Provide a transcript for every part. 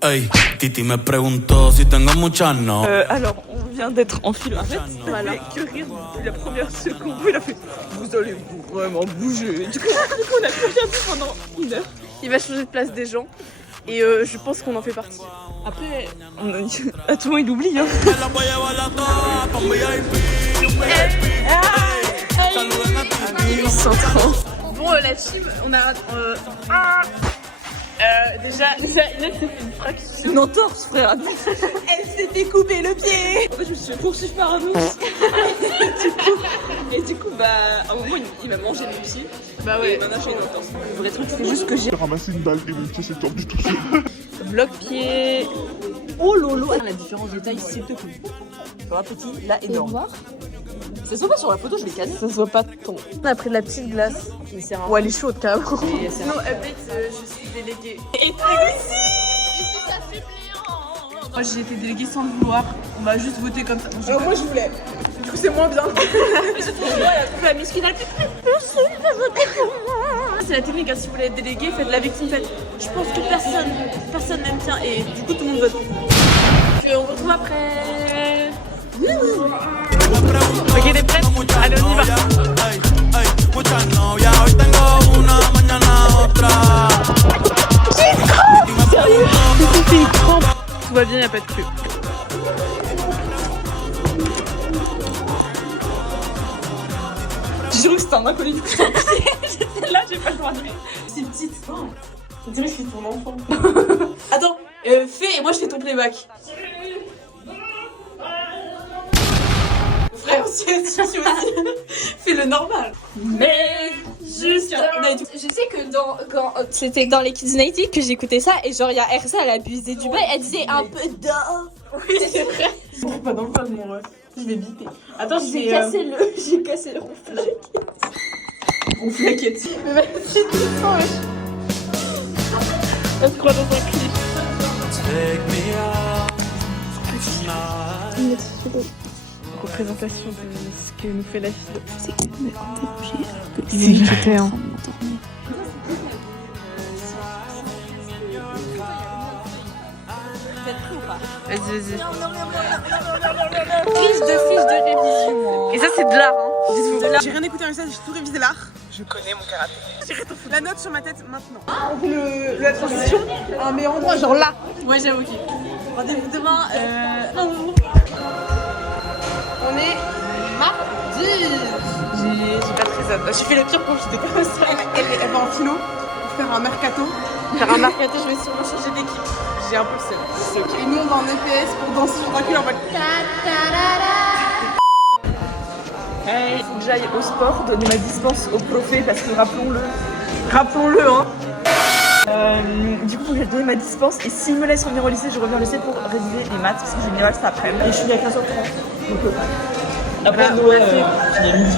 Hey, Titi me preguntó si tengo muchas no. Alors, on vient d'être en file. En fait, voilà. Que rire depuis la première seconde. Il a fait vous allez vraiment bouger. Du coup, on a plus rien dit pendant 1 heure. Il va changer de place des gens. Et je pense qu'on en fait partie. Après, à tout le monde il oublie. Hein. 1830. Bon, la team, on a. Déjà, Inès s'est fait une fracture. Une entorse, frère. Elle s'est fait couper le pied. En fait, je me suis fait poursuivre par un ours. Et du coup, bah, à un moment, il m'a mangé le pied. Bah ouais, maintenant j'ai une entorse. Le vrai truc, c'est juste que j'ai ramassé une balle et mon pied s'est tordu tout seul. bloc-pied. Oh lolo. La différence de taille, c'est deux coups. Tu vois, petit, là, énorme. Ça se voit pas sur la photo, je l'ai cassé. Ça se voit pas tant. On a pris de la petite glace. Ouais, elle est chaude, quand même. Non, update, je suis déléguée. Et toi aussi. Moi, j'ai été déléguée sans le vouloir. On m'a juste voté comme ça. Moi, je voulais. Du coup, c'est moins bien. J'ai trouvé la Miss Finale plus près. C'est la technique, hein, si vous voulez être délégué, faites la victime, faites. Je pense que personne m'aime bien. Et du coup, tout le monde vote. Puis on se retrouve après. Ok, t'es prête? Allez, on y va. Sérieux? Tout va bien, y'a pas de queue. Je jure que c'était un inconnu. J'étais là, j'ai pas le droit de rire. C'est petite. Oh, on dirait que c'est ton enfant. Attends, fais et moi je fais ton playback. Frère, c'est aussi. Fais le normal. Mais juste. Je sais que quand c'était dans les Kids United que j'écoutais ça et genre il y a Erza, elle abusait du bail, elle disait un peu d'or. Oui, c'est vrai. C'est pas dans le pas de mon ref. Je vais biper. Attends, j'ai cassé le ronflaquette. Ronflaquette. Mais vas-y, dis-toi, wesh. On se croit dans un clip. Représentation de ce que nous fait la fille. C'est que nous c'est vrai. Vas-y. Fiche de révision. Et ça, c'est de l'art, hein. Dites-vous. J'ai rien écouté un message, j'ai tout révisé l'art. Je connais mon karaté. J'irai ton la note sur ma tête maintenant. On fait la transition à un meilleur endroit, genre là. Ouais, j'avoue, ok. Rendez-vous demain. On est mardi. J'ai pas très hâte. J'ai fait le pire quand j'étais comme ça. Elle va en philo pour faire un mercato. Faire un mercato, je vais sûrement changer d'équipe. J'ai un peu le seul. Et nous, on va en EPS pour danser sur un cul en mode. Hey, il faut que j'aille au sport, donner ma dispense au profé parce que rappelons-le, hein. Du coup, il faut que j'aille donner ma dispense et s'il me laisse revenir au lycée, je reviens au lycée pour réviser les maths parce que j'ai mis mal cet après-midi. Et je finis à 15h30. Donc, après, j'ai midi.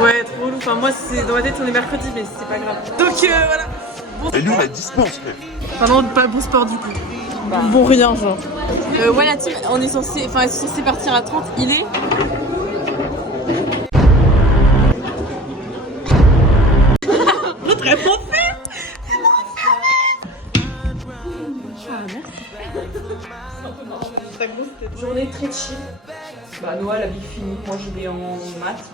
Ouais, trop relou. Enfin, moi, dans ma tête, on est mercredi, mais c'est pas grave. Donc, voilà. Bon, Et nous, la dispense, frère. Enfin, non, pas bon sport du coup. Bah. Bon, rien, genre. Ouais, la team, on est censé partir à 30. Il est. L'autre, elle m'en fait. Ah, merci. Journée très chill. Bah, Noah, la vie finie. Moi, je vais en maths.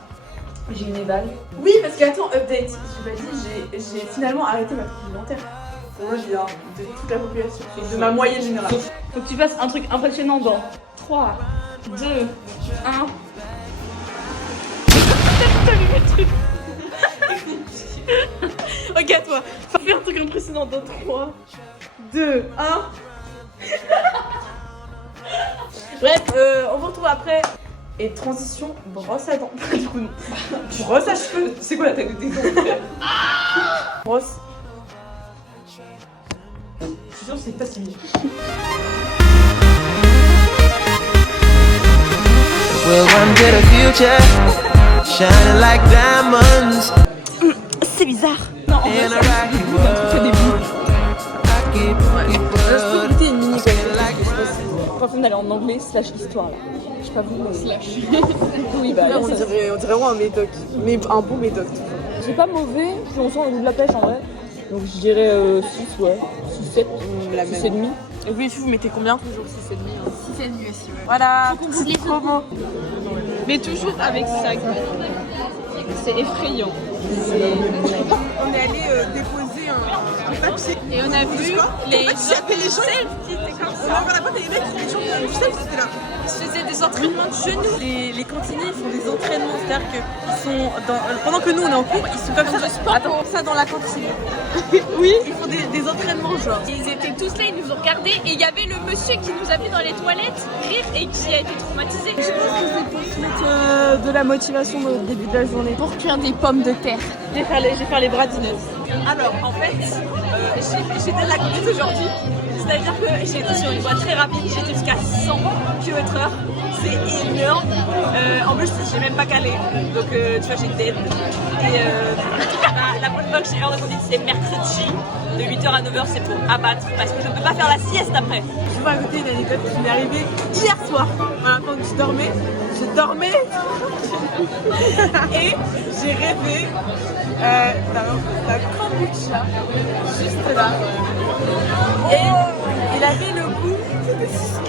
J'ai une éval. Oui, parce que, attends, update. Je vous ai dit, j'ai finalement arrêté ma troupe alimentaire. Moi, je viens de toute la population et de ma moyenne générale. Faut que tu fasses un truc impressionnant dans 3, 2, 1. T'as vu le truc. Ok, à toi. Fais un truc impressionnant dans 3, 2, 1. Bref, on vous retrouve après. Et transition, brosse à dents. Du coup, non. Brosse à cheveux. C'est quoi la taille de tes dents? Brosse. Je suis sûre que c'est pas si bien. Well, one day the future shining like diamonds. C'est bizarre. Non, en fait, ça fait des boules. Je peux goûter une mini quand on allait en anglais / histoire là. Je sais pas vous, mais slash. Oui, bah là, on dirait vraiment un médoc. Mais un bon médoc. Je c'est pas mauvais, puis on sent le goût de la pêche en vrai. Donc je dirais 6, ouais. 6, 7, 6,5. Et vous mettez combien? Toujours 6,5. 6,5 aussi, ouais. Voilà, petite promo. Mais toujours avec ça. C'est effrayant. On est allé déposer un papier. Et on a vu les gens qui étaient comme ça. On a pas des mecs qui étaient champions du self, c'était là. Ils faisaient des entraînements de genoux. Les cantiniers font des entraînements, c'est-à-dire qu'ils sont pendant que nous on est en cours, ils sont comme ça. Attends, ça dans la cantine. Oui, ils font des entraînements genre. Ils étaient tous là, ils nous ont regardés et il y avait le monsieur qui nous a vu dans les toilettes rire et qui a été traumatisé. Je pense que c'est pour se mettre de la motivation au début de la journée. Pour cuire des pommes de terre. Je vais faire les bras d'Inès. Alors en fait, j'étais de la conduite aujourd'hui. C'est-à-dire que j'ai été sur une voie très rapide, j'étais jusqu'à 100 km/h. C'est énorme. En plus, j'ai même pas calé. Donc, tu vois, j'ai dead. Et la prochaine fois que j'ai heure de conduite, c'est mercredi. De 8h à 9h, c'est pour abattre. Parce que je ne peux pas faire la sieste après. Je vais raconter une anecdote qui m'est arrivée hier soir. Voilà, quand je dormais. Et j'ai rêvé d'un kombucha juste là. Et il avait le goût,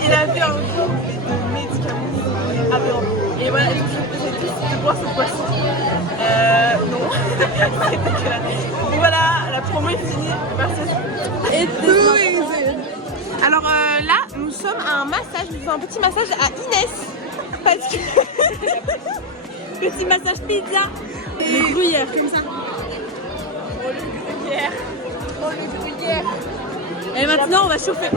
il avait un goût de médicament aberrant. Et voilà, je me faisais tous de boire cette boisson. Non, c'est dégueulasse. Donc voilà, la promo est finie. Merci. Et alors là, nous sommes à un massage. Nous faisons un petit massage à Inès. Parce que. Petit massage pizza. Le gruyère, comme ça. Oh le gruyère. Oh le gruyère. Et maintenant, on va chauffer.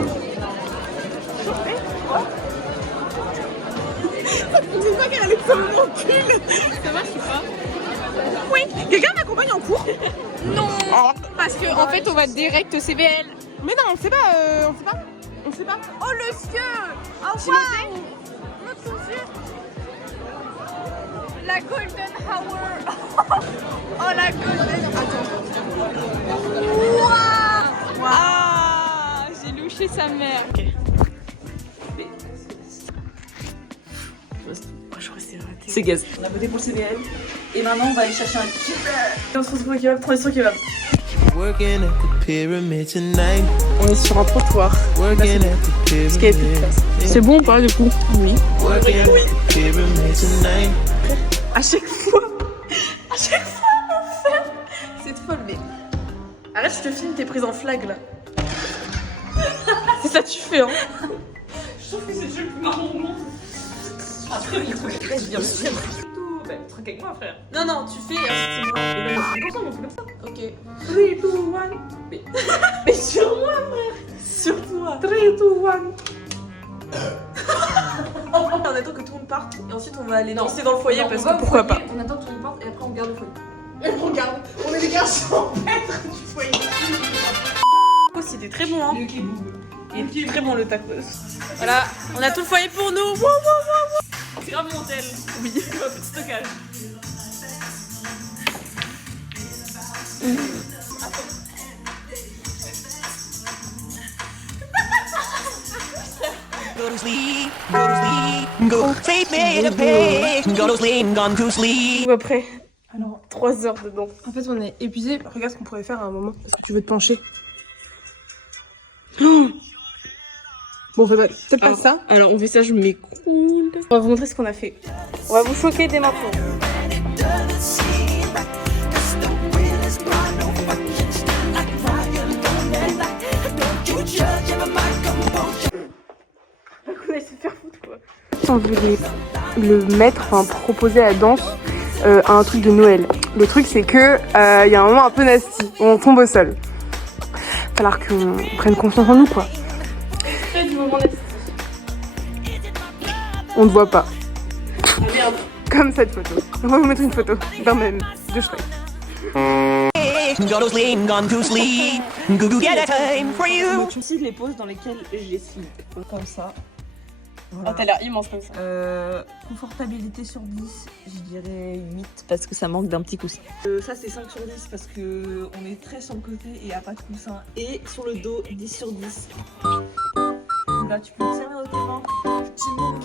Chauffer? Quoi? Je sais pas qu'elle allait faire mon cul. Ça marche ou pas? Oui. Quelqu'un m'accompagne en cours? Non. Parce qu'en fait, on va direct au CBL. Mais non, on sait pas. On sait pas. Oh le cieux. Oh waouh. Mon Dieu. La Golden Hour. Oh la golden. Attends. Waouh. Ah, j'ai louché sa mère. Ok. C'est gaz. On a voté pour le CBL et maintenant on va aller chercher un kebab. Et on se retrouve au kebab, transition kebab. Working at the pyramid tonight. On est sur un trottoir. Working at the pyramid. Ce qui est plus de place. C'est bon ou pas du coup? Oui. Working at the pyramid tonight. À chaque fois, mon frère. C'est folle, mais. Arrête, je te filme, t'es prise en flag là. C'est ça que tu fais, hein. Je trouve que c'est le jeu le plus marrant au monde. Après, il faut que je viens sûr. Bah, truc avec moi, frère. Non, tu fais. C'est moi. Et ben, c'est comme ça, on fait comme ça. Ok. 3, 2, 1. Mais sur moi, frère. Sur toi. 3, 2, 1. On attend que tout le monde parte et ensuite on va aller danser dans le foyer parce que pourquoi pas. On attend que tout le monde parte et après on garde le foyer. Et on regarde. On est les gars champêtres du foyer. Le tacos c'était très bon hein. Il est très bon le tacos. Voilà, on a tout le foyer pour nous. C'est grave mon hôtel. Oui, un peu de stockage. Go to sleep, go to sleep, go sleep in a bed, go to sleep, gone to sleep. Après, alors 3 heures dedans. En fait, on est épuisé. Regarde ce qu'on pourrait faire à un moment. Est-ce que tu veux te pencher? Oh bon, on fait peut-être pas ça. Alors, on fait ça, je m'écroule. On va vous montrer ce qu'on a fait. On va vous choquer dès maintenant. On voulait le mettre, enfin proposer à danse à un truc de Noël. Le truc c'est que il y a un moment un peu nasty, où on tombe au sol. Il va falloir qu'on prenne confiance en nous quoi. Très du moment nasty. On ne voit pas. Ah, merde. Comme cette photo. On va vous mettre une photo d'un même de Shrek. Go to sleep, gone to sleep, go get a time for you. Je cite les poses dans lesquelles j'ai slip. Comme ça. Voilà. Oh, t'as l'air immense comme ça. Confortabilité sur 10, Je dirais 8 parce que ça manque d'un petit coussin. ça c'est 5 sur 10 parce que on est très sur le côté et il n'y a pas de coussin. Et sur le dos, 10 sur 10. Là tu peux te servir de tes mains.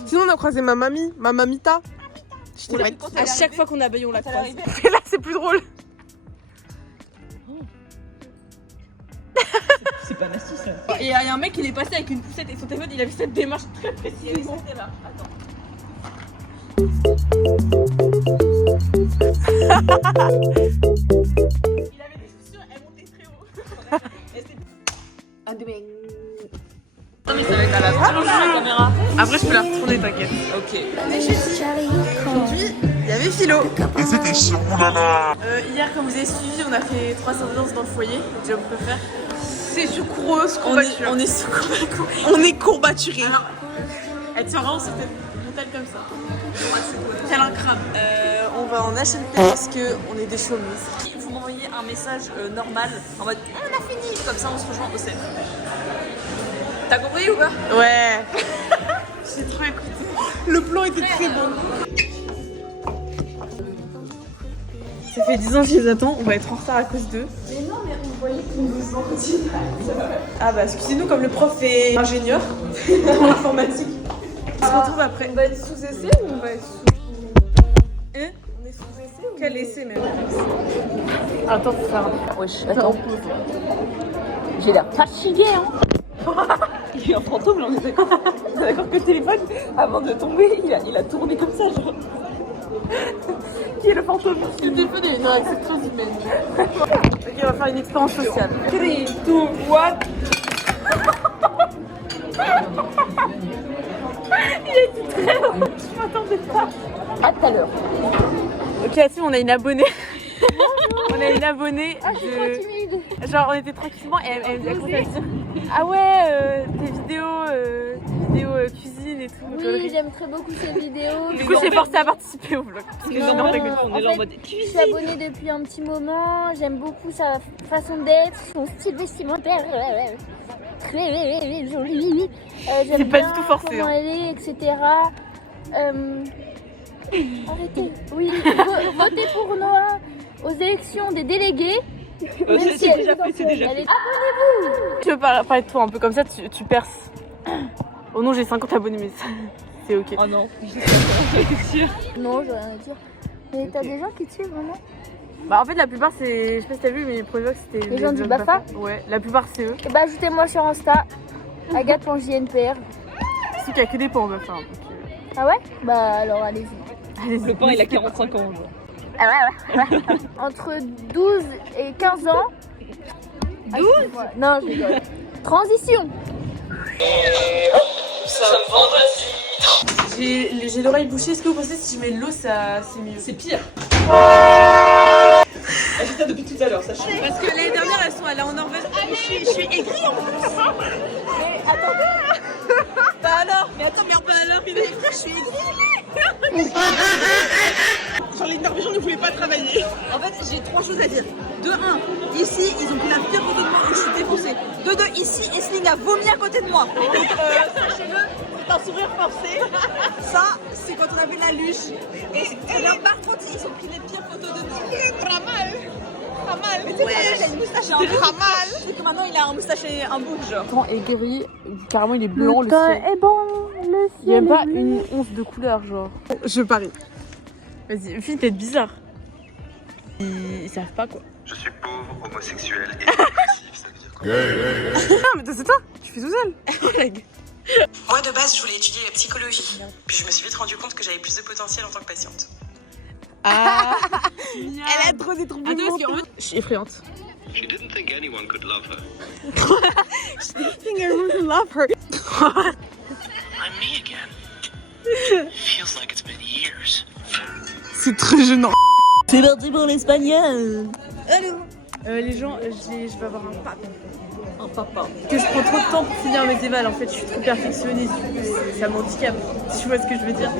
Sinon on a croisé ma mamie, ma mamita. À chaque fois qu'on a baillé on la croise. Et là c'est plus drôle. C'est pas nasty ça. Et il y a un mec qui est passé avec une poussette et son téléphone, il avait cette démarche très précise. C'était là. Attends. Il avait des chaussures, elles montaient très haut. Non mais ça va être à la caméra. Après, je peux la retourner, t'inquiète. Ok. Aujourd'hui, il y avait Philo. Et c'était chaud, oulala. Hier, comme vous avez suivi, on a fait 3 séances dans le foyer, le job qu'on peut faire. C'est sur grosse courbature. On est sous courbature. On est courbaturé. Elle tient vraiment sur une telle comme ça. Tel un crabe. On va en HLP parce qu'on est des chômeuses. Vous m'envoyez un message normal en mode on a fini, comme ça on se rejoint au CEF. T'as compris ou pas? Ouais. J'ai trop écouté. Le plan était très bon. Ça fait 10 ans que je les attends, on va être en retard à cause d'eux. Mais non, mais on voyait qu'ils nous ont dit. Ah bah excusez-nous, comme le prof est ingénieur en informatique. On se retrouve après. On va être sous essai ou on va être sous... Hein? On est sous essai ou... Quel essai même? Attends, faut faire un... Wesh, attends. J'ai l'air fatigué hein. Il y a un fantôme là, on est d'accord. On est d'accord que le téléphone, avant de tomber, il a tourné comme ça genre. Qui est le fantôme? Le téléphone est une réaction très humaine. Ok, on va faire une expérience sociale. 3, 2, 1. Il était très long. Je m'attendais pas. À tout à l'heure. Ok, Asim, on a une abonnée. On a une abonnée de... Genre, on était tranquillement et elle commence à dire ah ouais, tes vidéos cuisine et tout. Oui, j'aime très beaucoup ces vidéos. Du coup, j'ai forcé à participer au vlog. Parce que Non, j'adore ta en cuisine. On est là en fait, mode je suis abonnée depuis un petit moment. J'aime beaucoup sa façon d'être, son style vestimentaire. Très joli. J'aime C'est pas bien du tout forcé, comment hein. elle est, etc. Arrêtez. Oui, votez pour Noah aux élections des délégués. Même si c'est elle déjà est fait, c'est déjà fait. Abonnez-vous. Tu veux parler de toi un peu comme ça, tu perces. Oh non, j'ai 50 abonnés, mais c'est ok. Oh non. Non, j'ai rien à dire. Mais t'as des gens qui te suivent vraiment? Bah en fait la plupart c'est, je sais pas si t'as vu mais les premiers vlogs c'était Les gens du vlogs Bafa. Ouais, la plupart c'est eux. Et bah ajoutez-moi sur Insta, agathe.jnpr. Surtout qu'il y a que des pains en Bafa. Donc, Ah ouais? Bah alors allez-y. allez-y. Le pain il a 45 ans genre. Entre 12 et 15 ans. 12? Non, je rigole. Transition. J'ai l'oreille bouchée, est-ce que vous pensez si je mets de l'eau ça c'est mieux? C'est pire. Elle fait ça depuis tout à l'heure, sachez. Parce que l'année dernière elles sont allées en Norvège. Je suis aigrie en plus. Mais attendez. Bah alors? Mais attends, mais pas alors, il est aigri, je suis aigrie. Genre les Norvégiens ne voulaient pas travailler. En fait, j'ai 3 choses à dire. De 1, ici, ils ont pris la pire photo de moi et je suis défoncée. De 2, ici, Esling a vomi à côté de moi. Donc, sachez-le, c'est un sourire forcé. Ça, c'est quand on avait la luche. Et par contre, ils ont pris les pires photos de nous. Pas mal. Mais tu sais, il a une moustache et un bouge. C'est que maintenant, il a un moustache et un bouge, genre. Le temps est gris, carrément il est blanc le temps ciel. est bon, le Il n'y a ciel pas est bleu. une once de couleur, genre. Je parie. Vas-y, fille, t'es bizarre. Ils savent pas quoi. Je suis pauvre, homosexuel et dépressif, ça veut dire quoi? Non, mais c'est toi, tu fais tout seul. Moi de base je voulais étudier la psychologie, puis je me suis vite rendu compte que j'avais plus de potentiel en tant que patiente. Ah, elle a trop des troubles mentaux. Je suis effrayante. She didn't think anyone could love her. Love her. I'm me again. Feels like it's been years. C'est très gênant. C'est parti pour l'espagnol. Les gens, je vais avoir un pape. Un papa. Que je prends trop de temps pour finir mes évals, en fait, je suis trop perfectionniste, du coup, ça m'handicape, si tu vois ce que je veux dire.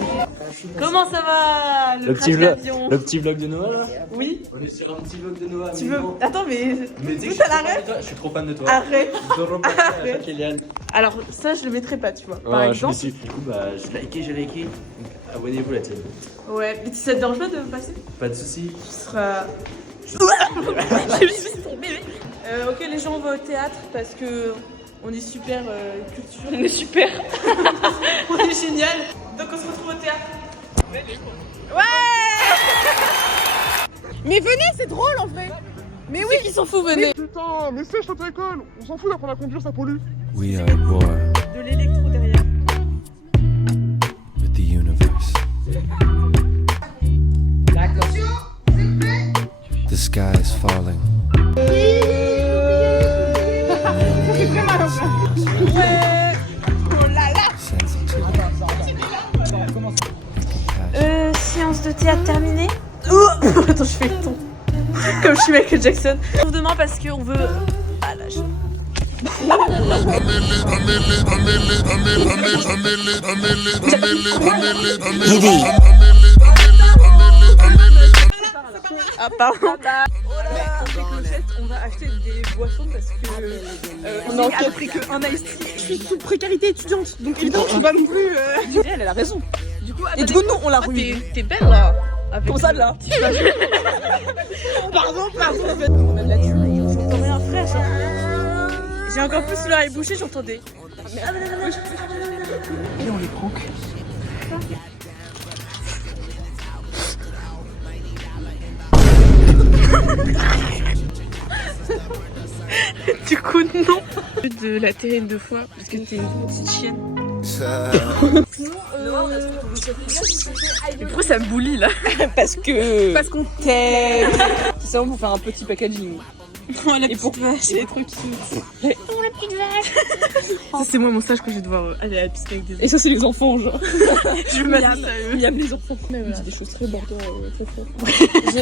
Comment ça va le petit crash d'avion? Le petit vlog de Noah là. Oui. On est sur un petit vlog de Noah. Tu veux... Attends, mais tu où t'as l'arrêt? Je suis trop fan de toi. Arrête. Je dois repasser à Arrête. Kélian. Alors ça, je le mettrai pas, tu vois, par Ouais, exemple. Du coup, bah, j'ai liké. Donc, abonnez-vous la tienne. Ouais, mais ça te dérange pas de passer? Pas de soucis. Tu seras... ok, les gens vont au théâtre parce que on est super culture. On est super. On est génial. Donc on se retrouve au théâtre. Ouais. Mais venez, c'est drôle en vrai. Mais oui, qui s'en fout, venez. Putain, mais sèche notre école. On s'en fout d'apprendre à conduire, ça pollue. We are at war De l'électro derrière. with the universe. The sky is falling. Ouais. Oh là là. Séance de théâtre terminée. Attends, je fais le ton. Comme je suis Michael Jackson. On ouvre demain parce qu'on veut... Ah là, je... Ah pardon. On va acheter des boissons parce que on a appris qu'un ice tea est sous précarité étudiante. Donc évidemment je suis pas non plus. Elle a raison. Du coup, et du coup nous on l'a remis. T'es belle là. Comment ça de là? Pardon. On a de la thune. J'entendais un fraîche. J'ai encore plus l'oreille bouchée, j'entendais. Et on les croque. Du coup, non. De la terrine de fois, parce que t'es une petite chienne. Mais pourquoi ça me bully là? Parce qu'on t'aime. C'est vraiment pour faire un petit packaging. Oh la petite vache, elle est trop cute. Oh la petite vache. Ça c'est moi mon stage quand je vais devoir aller à la piscine avec des enfants. Et ça c'est les enfants genre. Je m'aime les enfants. Mais voilà. Des choses très bordeaux.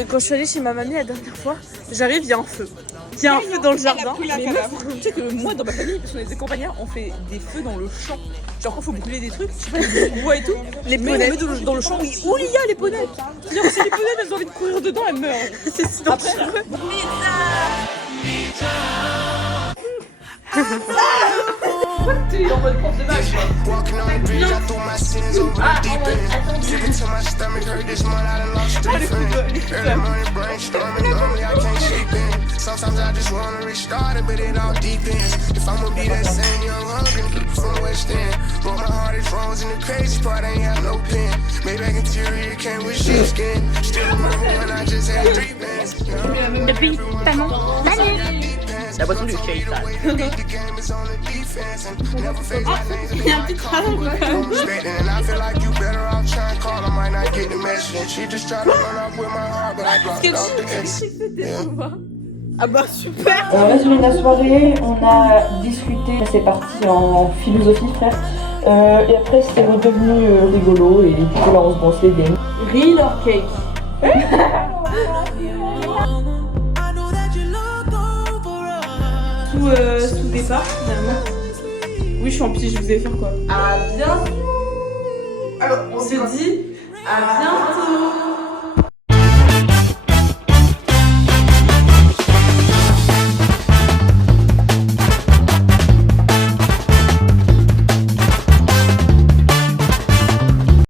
Quand je suis allée chez ma mamie la dernière fois, j'arrive, il y a un feu. Il y a un feu dans le jardin. Mais meuf, tu sais que moi dans ma famille, parce qu'on est des campagnards, on fait des feux dans le champ. Genre quand il faut brûler des trucs, je sais pas, des bois et tout. Les poneys dans le champ, oui. Où il y a les poneys? C'est-à-dire si les poneys elles ont envie de courir dedans, elles meurent. C'est si dangereux. Tu es en mode prof de vache. Sometimes I just wanna restart it, but it all depends. If I'ma be that same young hungry from West End, but my heart is frozen. The crazy part ain't have no pen. Maybach interior came with sheepskin. Still remember when I just had 3 bands. Depuis tellement d'années. La boisson du cake. Il y a un petit travail quand même. And I feel like you better off trying to call. I might not get the message. She just tried to run off with my heart, but I dropped off the edge. Ah bah super. Résumé de la soirée, on a discuté, c'est parti en philosophie frère, et après c'est redevenu rigolo et du coup là on se brosse les dents. Real or cake? Tout départ finalement. Oui je suis en pige, je vous ai faire quoi? À bientôt. Alors on se dit à bientôt.